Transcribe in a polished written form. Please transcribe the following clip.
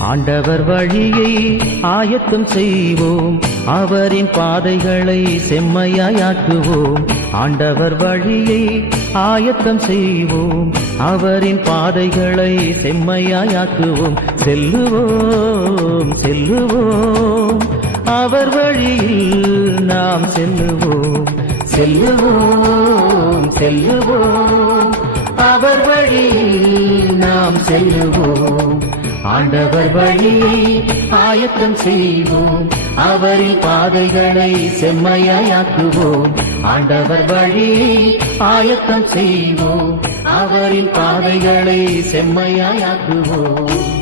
ஆண்டவர் வழியை ஆயத்தம் செய்வோம், அவரின் பாதைகளை செம்மையாக்குவோம். ஆண்டவர் வழியை ஆயத்தம் செய்வோம், அவரின் பாதைகளை செம்மையாக்குவோம். செல்லுவோம் செல்லுவோம், அவர் வழியில் நாம் செல்லுவோம். செல்லுவோம் செல்லுவோம், அவர் வழியில் நாம் செல்லுவோம். ஆண்டவர் வழியை ஆயத்தம் செய்வோம், அவரின் பாதைகளை செம்மையாக்குவோம். ஆண்டவர் வழியை ஆயத்தம் செய்வோம், அவரின் பாதைகளை செம்மையாக்குவோம்.